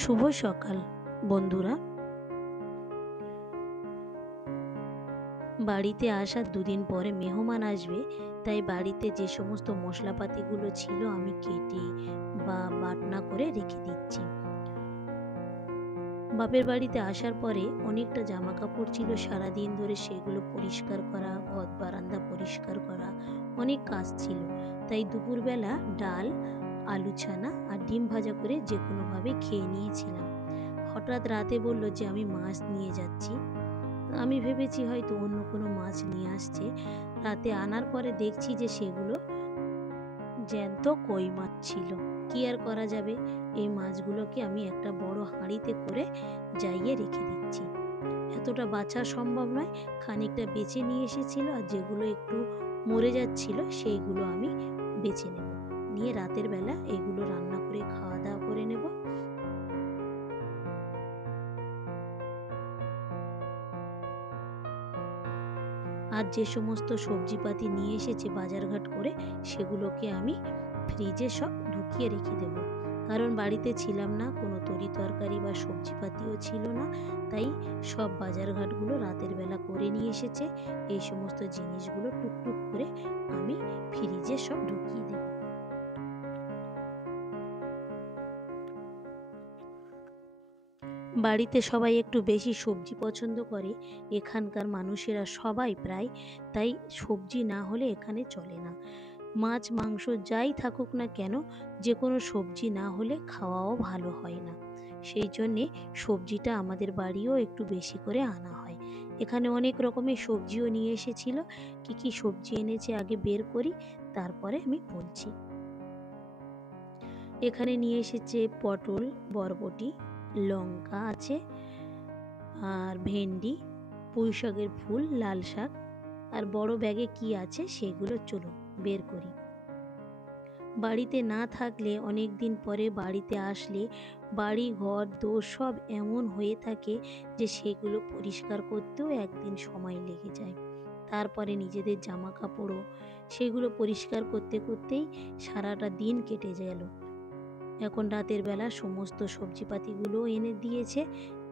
শুভ সকাল বন্ধুরা। বাড়িতে আসার দুদিন পরে মেহমান আসবে, তাই বাড়িতে যে সমস্ত মশলাপাতিগুলো ছিল আমি কেটে বা বাটনা করে রেখে দিচ্ছি। বাপের বাড়িতে আসার পরে অনেকটা জামা কাপড় ছিল সারাদিন ধরে, সেগুলো পরিষ্কার করা, ঘর বারান্দা পরিষ্কার করা, অনেক কাজ ছিল। তাই দুপুরবেলা ডাল, আলু ছানা আর ডিম ভাজা করে যে কোনোভাবে খেয়ে নিয়েছিলাম। হঠাৎ রাতে বলল যে আমি মাছ নিয়ে যাচ্ছি। আমি ভেবেছি হয়তো অন্য কোনো মাছ নিয়ে আসছে। রাতে আনার পরে দেখছি যে সেগুলো জ্যান্ত কই মাছ ছিল। কি আর করা যাবে, এই মাছগুলোকে আমি একটা বড় হাঁড়িতে করে যাইয়ে রেখে দিচ্ছি। এতটা বাছা সম্ভব নয়, খানিকটা বেছে নিয়ে এসেছিল, আর যেগুলো একটু মরে যাচ্ছিল সেইগুলো আমি বেছে নেব, নিয়ে রাতের বেলা এগুলো রান্না করে খাওয়া দাওয়া করে নেব। আর যে সমস্ত সবজিপাতি নিয়ে এসেছে বাজারঘাট করে, সেগুলোকে আমি ফ্রিজে সব ঢুকিয়ে রেখে দেব। কারণ বাড়িতে ছিলাম না, কোনো তরি তরকারি বা সবজিপাতিও ছিল না, তাই সব বাজারঘাটগুলো রাতের বেলা করে নিয়ে এসেছে। এই সমস্ত জিনিসগুলো টুকটুক করে আমি ফ্রিজে সব ঢুকিয়ে দেব। বাড়িতে সবাই একটু বেশি সবজি পছন্দ করে, এখানকার মানুষেরা সবাই প্রায়, তাই সবজি না হলে এখানে চলে না। মাছ মাংস যাই থাকুক না কেন, যে কোনো সবজি না হলে খাওয়াও ভালো হয় না। সেই জন্যে সবজিটা আমাদের বাড়িও একটু বেশি করে আনা হয়। এখানে অনেক রকমের সবজিও নিয়ে এসেছিল। কি কি সবজি এনেছে আগে বের করি, তারপরে আমি বলছি। এখানে নিয়ে এসেছে পটল, বরবটি, লঙ্কা আছে, আর ভেন্ডি, পুঁই শাকের ফুল, লাল শাক। আর বড় ব্যাগে কি আছে সেগুলো চলুন বের করি। বাড়িতে না থাকলে, অনেক দিন পরে বাড়িতে আসলে বাড়ি ঘর দোর সব এমন হয়ে থাকে যে সেগুলো পরিষ্কার করতেও একদিন সময় লেগে যায়। তারপরে নিজেদের জামা কাপড়ও, সেগুলো পরিষ্কার করতে করতেই সারাটা দিন কেটে গেল। এখন রাতের বেলা সমস্ত সবজিপাতিগুলো এনে দিয়েছে।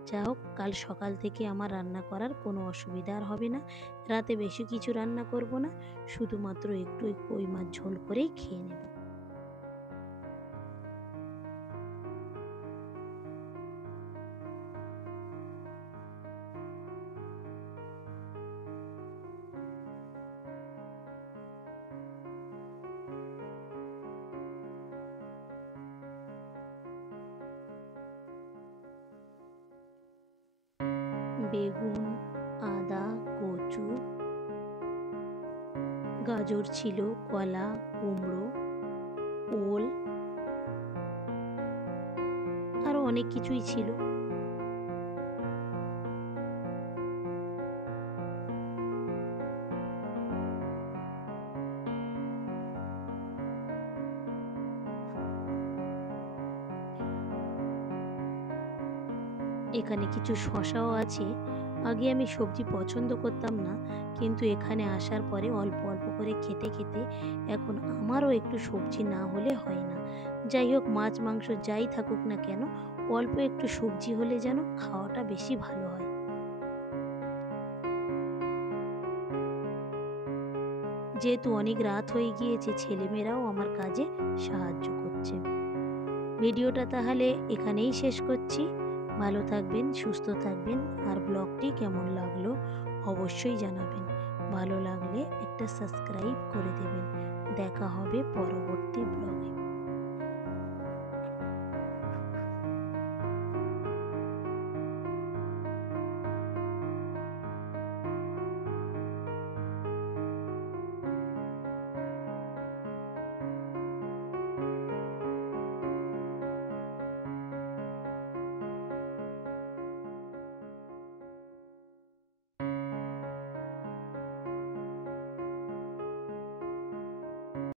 যা হোক, কাল সকাল থেকে আমার রান্না করার কোনো অসুবিধা আর হবে না। রাতে বেশি কিছু রান্না করব না, শুধুমাত্র একটু কই মাছ ঝোল করেই খেয়ে নেব। বেগুন, আদা, কচু, গাজর ছিল, কলা, কুমড়ো, ওল, আরও অনেক কিছুই ছিল। এখানে কিছু শশাও আছে। আগে আমি সবজি পছন্দ করতাম না, কিন্তু এখানে আসার পরে অল্প অল্প করে খেতে খেতে এখন আমারও একটু সবজি না হলে হয় না। যাই হোক, মাছ মাংস যাই থাকুক না কেন, অল্প একটু সবজি হলে যেন খাওয়াটা বেশি ভালো হয়। যেহেতু অনেক রাত হয়ে গিয়েছে, ছেলেমেয়েরাও আমার কাজে সাহায্য করছে। ভিডিওটা তাহলে এখানেই শেষ করছি। ভালো থাকবেন, সুস্থ থাকবেন, আর ব্লগটি কেমন লাগলো অবশ্যই জানাবেন। ভালো লাগলে একটা সাবস্ক্রাইব করে দেবেন। দেখা হবে পরবর্তী ব্লগে।